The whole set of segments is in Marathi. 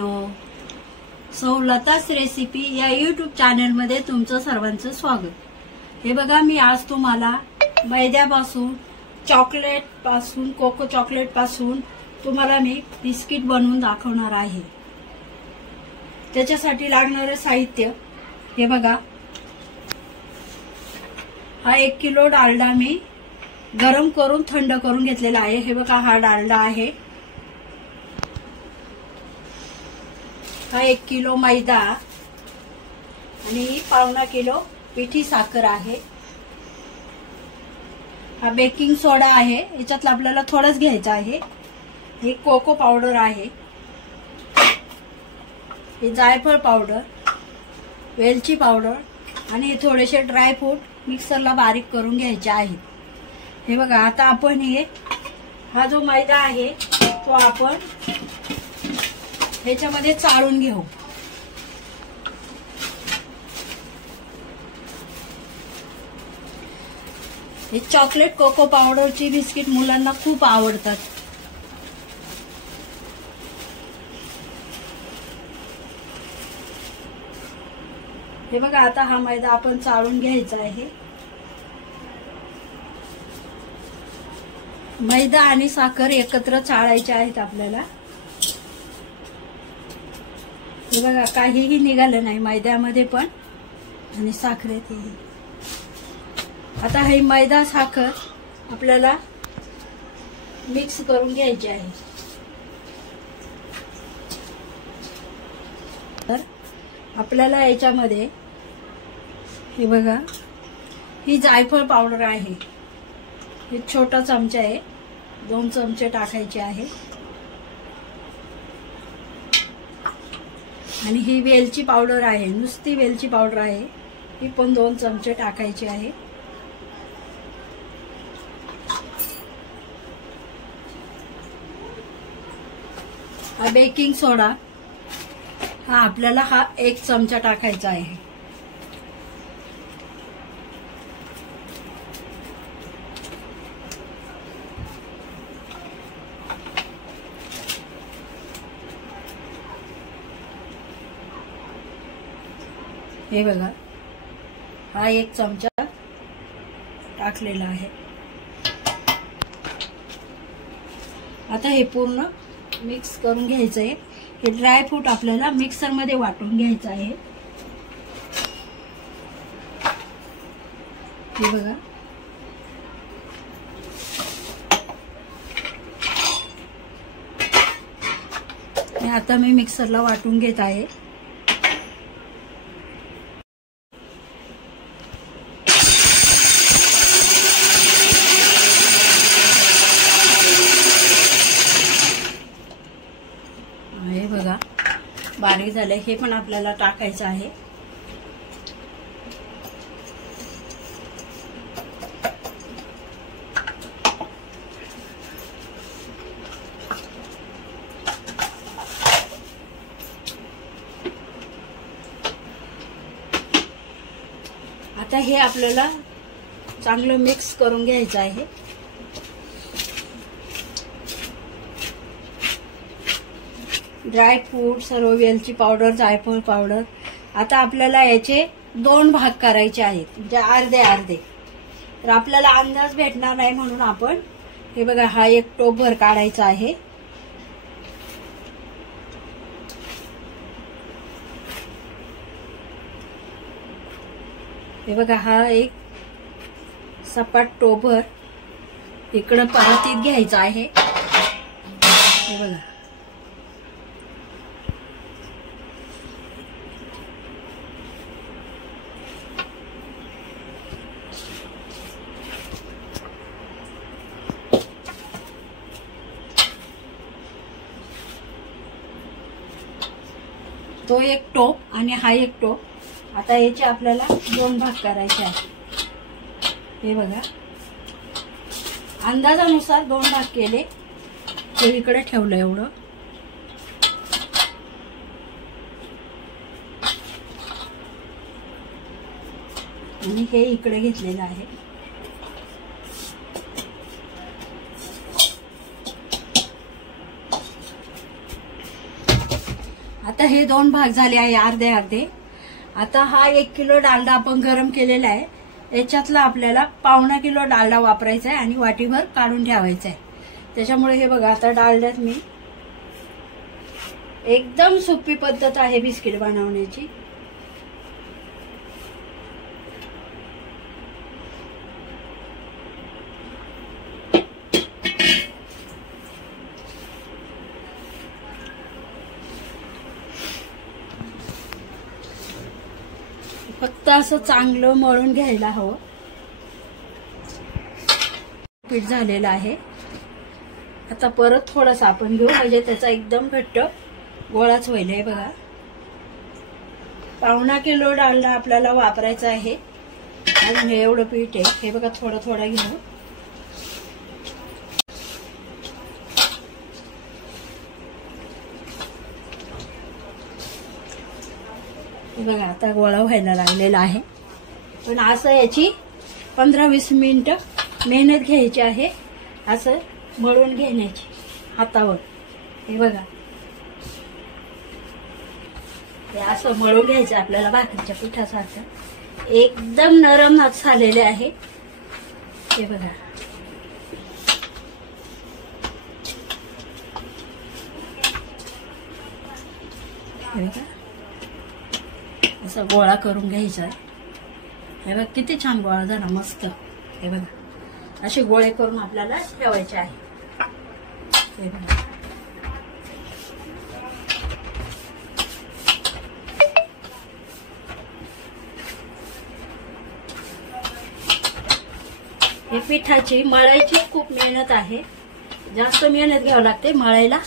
सौ लतास रेसिपी या यूट्यूब चॅनल मध्ये तुमचं सर्वांचं स्वागत। हे बघा, मी आज तुम्हाला मैद्यापासून चॉकलेट पासून कोको चॉकलेट पासून तुम्हाला मी बिस्किट बनवून दाखवणार आहे। त्याच्यासाठी लागणारे साहित्य हे बघा, हा 1 किलो डालडा मी गरम करून थंड करून घेतलेला आहे। हे बघा, हा डालडा आहे। हा 1 किलो मैदा आणि 1.25 किलो पिठी साखर आहे। हा बेकिंग सोडा आहे, याच्यातला आपल्याला थोडंच घ्यायचं आहे। हे कोको पावडर आहे, हे जायफळ पावडर, वेलची पावडर आणि हे थोडेसे ड्राय फ्रूट मिक्सरला बारीक करून घ्यायचे आहेत। हे बघा, आता आपण हा जो मैदा आहे तो आपण ह्याच्यामध्ये चाळून घेऊ। हे चॉकलेट कोको पावडरची बिस्किट मुलांना खूप आवडतात। हे बघा, आता हा मैदा आपण चाळून घ्यायचा आहे। मैदा आणि साखर एकत्र चाळायचे आहेत आपल्याला। हे बघा, काहीही निघालं नाही मैद्यामध्ये पण आणि साखरेतही। आता हे मैदा साखर आपल्याला मिक्स करून घ्यायचे आहे। तर आपल्याला याच्यामध्ये हे बघा, ही जायफळ पावडर आहे, हे छोटा चमचा आहे, 2 चमचे टाकायचे आहे। आणि ही वेलची पावडर आहे, नुसती वेलची पावडर आहे, ही पण 2 चमचे टाकायची आहे। हा बेकिंग सोडा हा आपल्याला 1 चमचा टाकायचा आहे। हे बघा, हा 1 चमचा टाकलेला आहे। आता हे पूर्ण मिक्स करून घ्यायचं आहे। हे ड्राय फ्रूट आपल्याला मिक्सर मध्ये वाटून घ्यायचं आहे। हे बघा, आता मी मिक्सरला वाटून घेत आहे। हे बघा, बारीक झाले। हे पण आपल्याला टाकायचं आहे। आता हे आपल्याला चांगलं मिक्स करून घ्यायचं आहे। ड्राय फ्रूट, सर्व वेलची पावडर, जायफळ पावडर। आता आपल्याला याचे 2 भाग करायचे आहेत, म्हणजे अर्धे अर्धे। तर आपल्याला अंदाज भेटणार नाही म्हणून आपण हे बघा, हा 1 टोप भर काढायचा आहे। हे बघा, हा 1 सपाट टोप भर इकडं परतीत घ्यायचा आहे। हे बघा, तो 1 टोप आणि हा 1 टोप। आता याचे आपल्याला 2 भाग करायचे आहेत। हे बघा, अंदाजानुसार 2 भाग केले। ते इकडे ठेवलं एवढं। आणि हे इकडे घेतलेलं आहे। आता हे 2 भाग झाले आहे अर्धे अर्धे. आता हा 1 किलो डालडा आपण गरम केलेला आहे, याच्यातला आपल्याला 1.25 किलो डालडा वापरायचा आहे आणि वाटीभर काढून ठेवायचा आहे. त्याच्यामुळे हे बघा, आता डालड्यात मी एकदम सोपी पद्धत आहे बिस्किट बनवण्याची. फक्त असं चांगलं मळून घ्यायला हवं. पीठ झालेलं आहे. आता परत थोडंसं आपण घेऊ, म्हणजे त्याचा एकदम घट्ट गोळाच होईल. हे बघा, 1.25 किलो डालडा आपल्याला वापरायचा आहे आणि हे एवढं पीठ आहे. हे बघा, थोडं थोडं घेऊ. बघा, आता गोळा व्हायला लागलेला आहे. पण असं याची 15-20 मिनिटं मेहनत घ्यायची आहे, असं मळून घेण्याची हातावर. हे बघा, हे असं मळून घ्यायचं आपल्याला भाकरीच्या पिठासारखं. एकदम नरम झालेले आहे. हे बघा, हे बघा, असा गोळा करून घ्यायचा. हे बघा, किती छान गोळा झाला, मस्त. हे बघा, असे गोळे करून आपल्याला ठेवायचे आहे. हे बघा, हे पिठाची मळायची खूप मेहनत आहे, जास्त मेहनत घ्यावी लागते मळायला.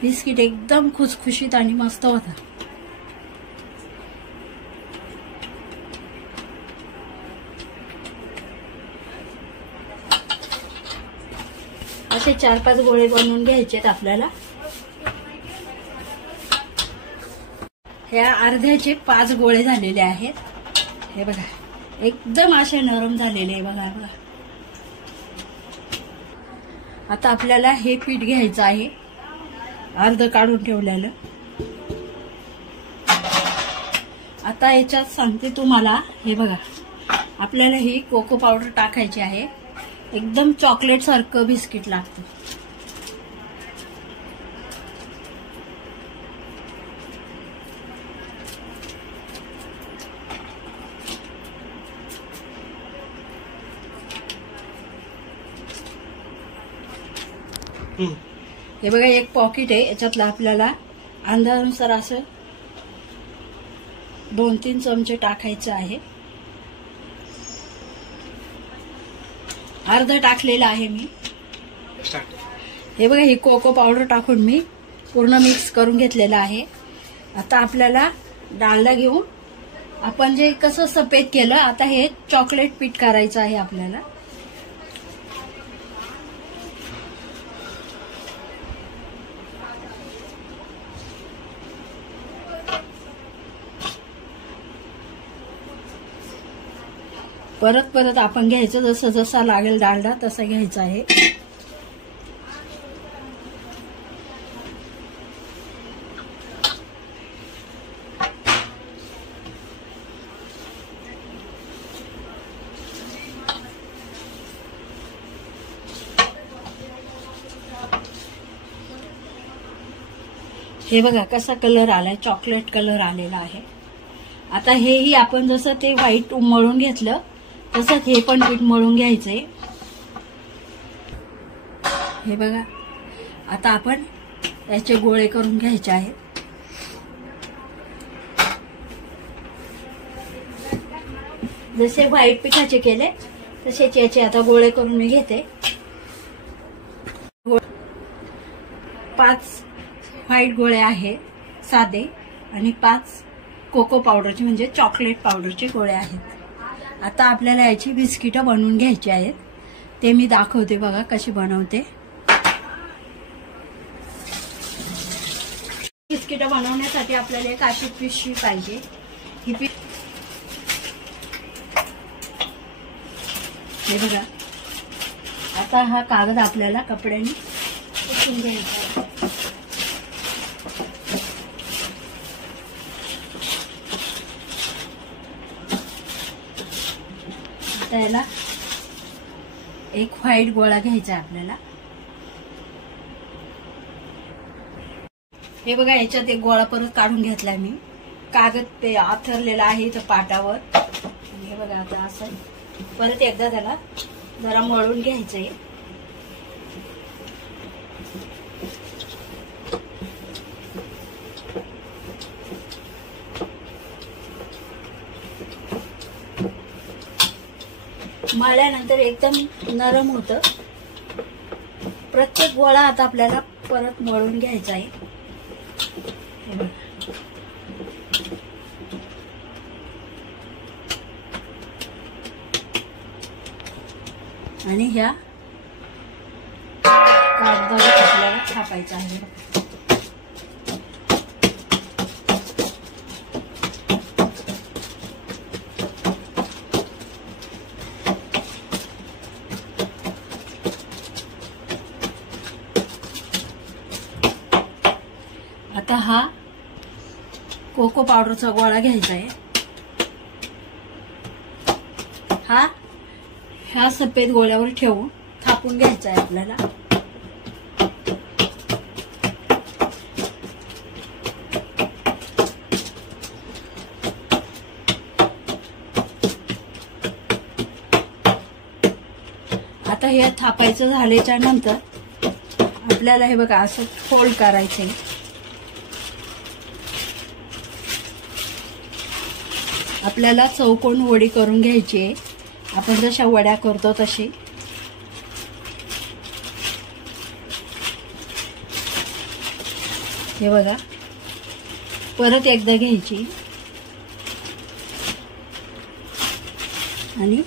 बिस्किट एकदम खुसखुशीत आणि मस्त होतात. असे 4-5 गोळे बनवून घ्यायचेत आपल्याला. ह्या अर्ध्याचे 5 गोळे झालेले आहेत. हे बघा, एकदम असे नरम झालेले. बघा बघा, आता आपल्याला हे पीठ घ्यायचं आहे, अर्ध काढून ठेवलेलं. आता याच्यात सांगते तुम्हाला. हे बघा, आपल्याला ही कोको पावडर टाकायची आहे. एकदम चॉकलेट सारखं बिस्किट लागतं. हे बघा, एक पॉकेट आहे, याच्यातलं आपल्याला अंदाजानुसार असं 2-3 चमचे टाकायचं आहे. अर्ध टाकलेलं आहे मी. हे बघा, ही कोको पावडर टाकून मी पूर्ण मिक्स करून घेतलेलं आहे. आता आपल्याला डालडा घेऊन आपण जे कसं सफेद केलं, आता हे चॉकलेट पीठ करायचं आहे आपल्याला. परत परत आपण घ्यायचं, जसं जसा लागेल डालडा तसा घ्यायचा आहे. हे बघा कसा कलर आलाय, चॉकलेट कलर आलेला आहे. आता हेही आपण जसं ते व्हाईट मळून घेतलं तसंच हे पण पीठ मळून घ्यायचंय. हे बघा, आता आपण याचे गोळे करून घ्यायचे आहेत. जसे व्हाईट पिठाचे केले तसेच याचे आता गोळे करून मी घेते. 5 व्हाईट गोळे आहेत साधे आणि 5 कोको पावडरचे म्हणजे चॉकलेट पावडरचे गोळे आहेत. आता आपल्याला याची बिस्किटं बनवून घ्यायची आहेत. ते मी दाखवते बघा कशी बनवते. बिस्किटं बनवण्यासाठी आपल्याला एक अशी पिशवी पाहिजे. ही हे बघा, आता हा कागद आपल्याला कपड्याने पुसून घ्यायचा. आता याला एक व्हाईट गोळा घ्यायचा आपल्याला. हे बघा, याच्यात एक गोळा परत काढून घेतलाय मी. कागद ते आथरलेला आहे इथं पाटावर. हे बघा, आता असं परत एकदा त्याला जरा मळून घ्यायचंय. मळल्यानंतर एकदम नरम होतं. प्रत्येक गोळा आता आपल्याला परत मळून घ्यायचा आहे. आणि ह्या कागदावर आपल्याला छापायचं आहे. आता हा कोको पावडरचा गोळा घ्यायचा आहे. ह्या सफेद गोळ्यावर ठेवून थापून घ्यायचा आहे आपल्याला. आता हे थापायचं झाल्याच्या नंतर आपल्याला हे बघा असं फोल्ड करायचंय. आपल्याला चौकोन वडी करून घ्यायची आहे, आपण जशा वड्या करतो तशी. हे बघा, परत एकदा घ्यायची आणि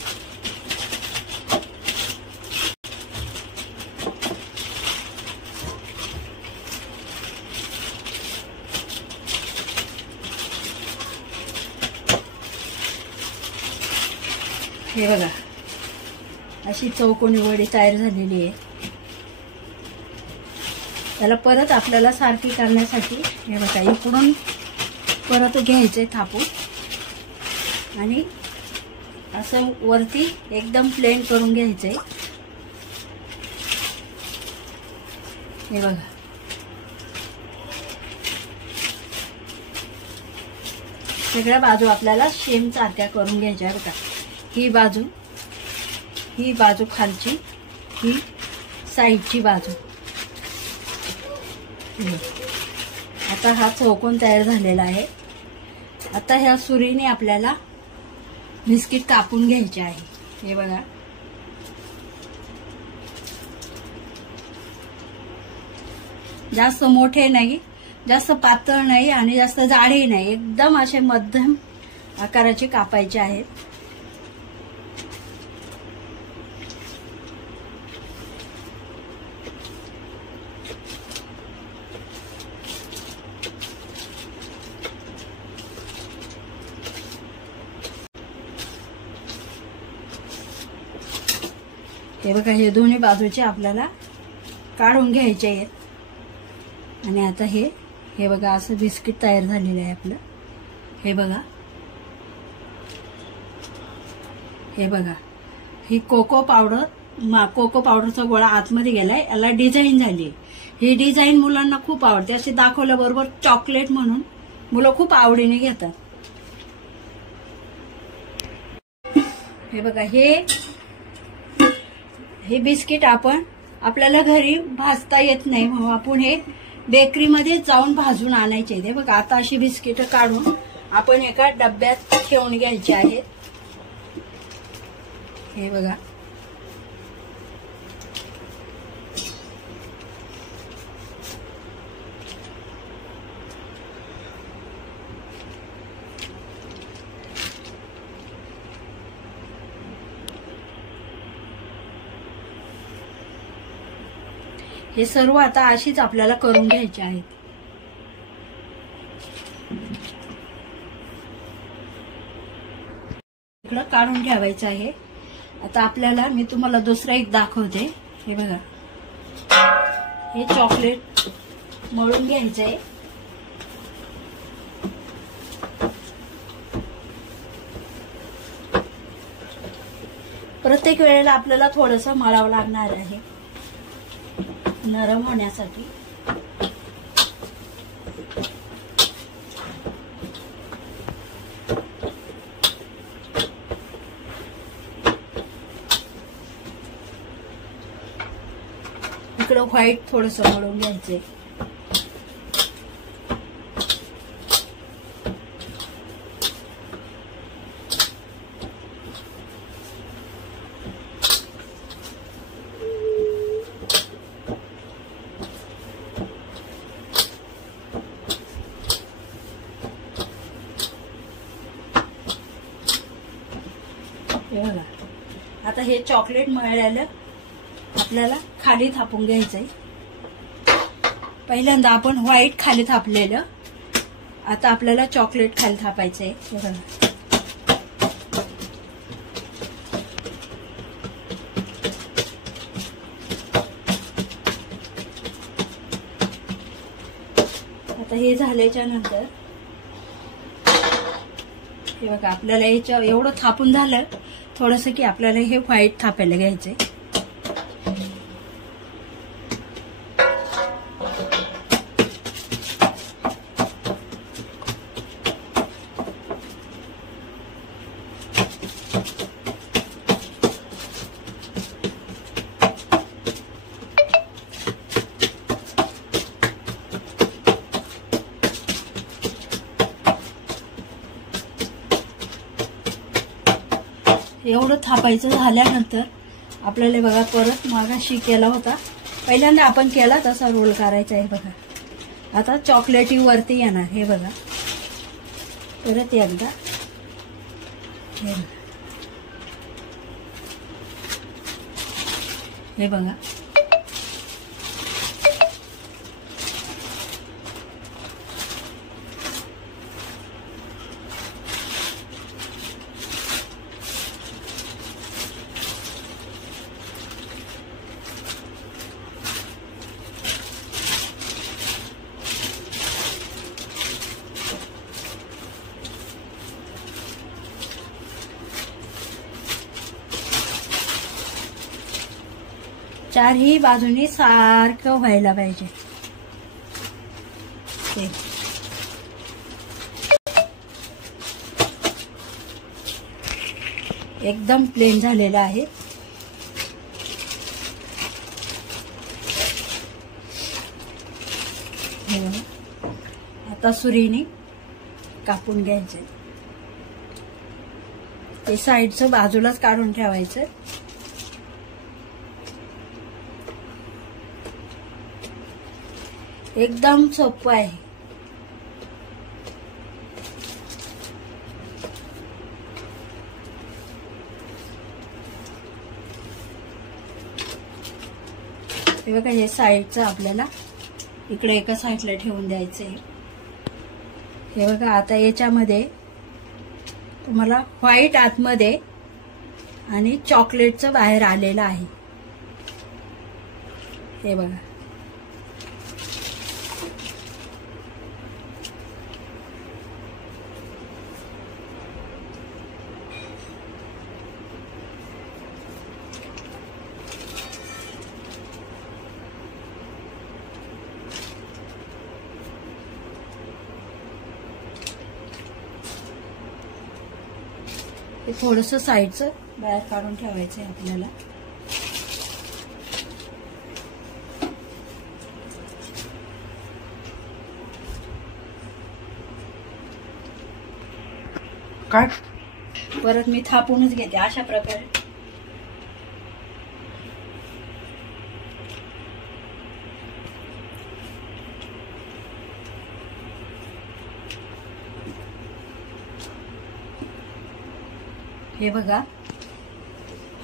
हे बघा अशी चौकोनी वडी तयार झालेली आहे. त्याला परत आपल्याला सारखी करण्यासाठी हे बघा इकडून परत घ्यायचंय थापून आणि असं वरती एकदम प्लेन करून घ्यायचंय. हे बघा, सगळ्या बाजू आपल्याला सेम सारख्या करून घ्यायच्या बघा. ही बाजू खालची, ही साईडची बाजू. आता हा चौकोन तयार झालेला आहे. आता ह्या सुरीने आपल्याला बिस्किट कापून घ्यायचे आहे. हे बघा, जास्त मोठे नाही, जास्त पातळ नाही आणि जास्त जाडही नाही, एकदम असे मध्यम आकाराचे कापायचे आहेत. हे बघा, हे दोन्ही बाजूचे आपल्याला काढून घ्यायचे आहेत. आणि आता हे बघा असं बिस्किट तयार झालेलं आहे आपलं. हे बघा, हे बघा, ही कोको पावडरचा गोळा आतमध्ये गेलाय. याला डिझाईन झाली. ही डिझाईन मुलांना खूप आवडते. अशी दाखवल्याबरोबर चॉकलेट म्हणून मुलं खूप आवडीने घेतात. हे बघा, हे बिस्किट आपल्याला घरी भाजता येत नाही म्हणून आपण हे बेकरीमध्ये जाऊन भाजून आणायचे. हे बघा, आता अशी बिस्किट काढून आपण एका डब्यात ठेवून घ्यायची आहेत. हे बघा, हे सर्व आता अशीच आपल्याला करून घ्यायचे आहेत. इकडं काढून ठेवायचं आहे. आता आपल्याला मी तुम्हाला दुसरा एक दाखवते. हे बघा, हे चॉकलेट मळून घ्यायचं आहे. प्रत्येक वेळेला आपल्याला थोडंसं मळावं लागणार आहे नरम होण्यासाठी. इकडं व्हाईट थोडंसं मळून घ्यायचंय. बघा आता हे चॉकलेट मळलेलं आपल्याला खाली थापून घ्यायचंय. पहिल्यांदा आपण व्हाईट खाली थापलेलं, आता आपल्याला चॉकलेट खाली थापायचंय. बघा आता हे झाल्याच्या नंतर हे बघा आपल्याला याच्या एवढं थापून झालं थोडंसं की आपल्याला हे व्हाईट थापायला घ्यायचंय. एवढं थापायचं झाल्यानंतर आपल्याला बघा परत मागाशी केला होता पहिल्यांदा आपण केला तसा रोल करायचा आहे. बघा आता चॉकलेटी वरती येणार. हे बघा परत एकदा हे बघा चारही बाजूनी सारखं व्हायला पाहिजे. एकदम प्लेन झालेलं आहे. आता सुरीने कापून घ्यायचे. ते साईडचं बाजूलाच काढून ठेवायचं. एकदम सोपं आहे. हे बघा हे साईडचं आपल्याला इकडे एका साईडला ठेवून द्यायचंय. हे बघा आता याच्यामध्ये तुम्हाला व्हाईट आतमध्ये आणि चॉकलेटचं बाहेर आलेलं आहे. हे बघा हे थोडंसं साईडचं बाहेर काढून ठेवायचं आहे आपल्याला. काय परत मी थापूनच घेते अशा प्रकारे. हे बघा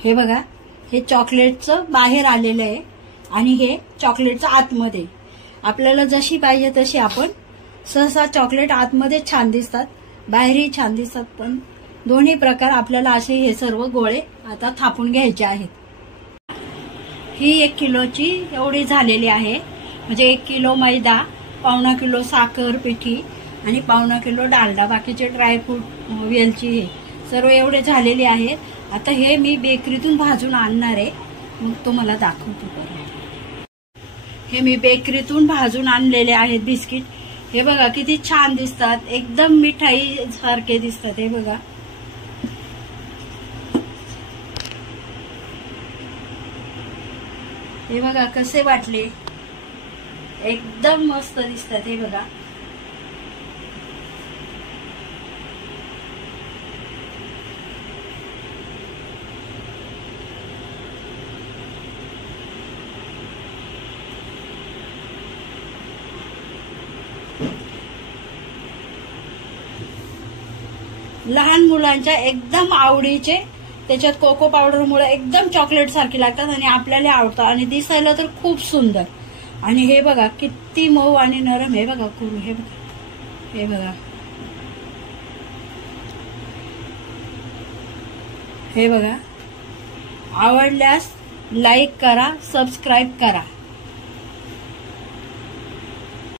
हे बघा हे चॉकलेटचं बाहेर आलेलं आहे आणि हे चॉकलेटचं आतमध्ये. आपल्याला जशी पाहिजे तशी आपण सहसा चॉकलेट आतमध्ये छान दिसतात बाहेरही छान दिसतात, पण दोन्ही प्रकार आपल्याला असे हे सर्व गोळे आता थापून घ्यायचे आहेत. ही 1 किलोची एवढी झालेली आहे. म्हणजे 1 किलो मैदा, 1.25 किलो साखर पिठी आणि 1.25 किलो डालडा, बाकीचे ड्रायफ्रूट वेलची हे सर्व एवढे झालेले आहेत. आता हे मी बेकरीतून भाजून आणणार आहे, मग तुम्हाला दाखवतो परत. हे मी बेकरीतून भाजून आणलेले आहेत बिस्किट. हे बघा किती छान दिसतात, एकदम मिठाई सारखे दिसतात. हे बघा, हे बघा कसे वाटले, एकदम मस्त दिसतात. हे बघा, लहान मुलांच्या एकदम आवडीचे. त्याच्यात कोको पावडरमुळे एकदम चॉकलेट सारखी लागतात आणि आपल्याला आवडतात आणि दिसायला तर खूप सुंदर. आणि हे बघा किती मऊ आणि नरम. हे बघा कुरू, हे बघा, हे बघा, हे बघा. आवडल्यास लाईक करा, सबस्क्राईब करा.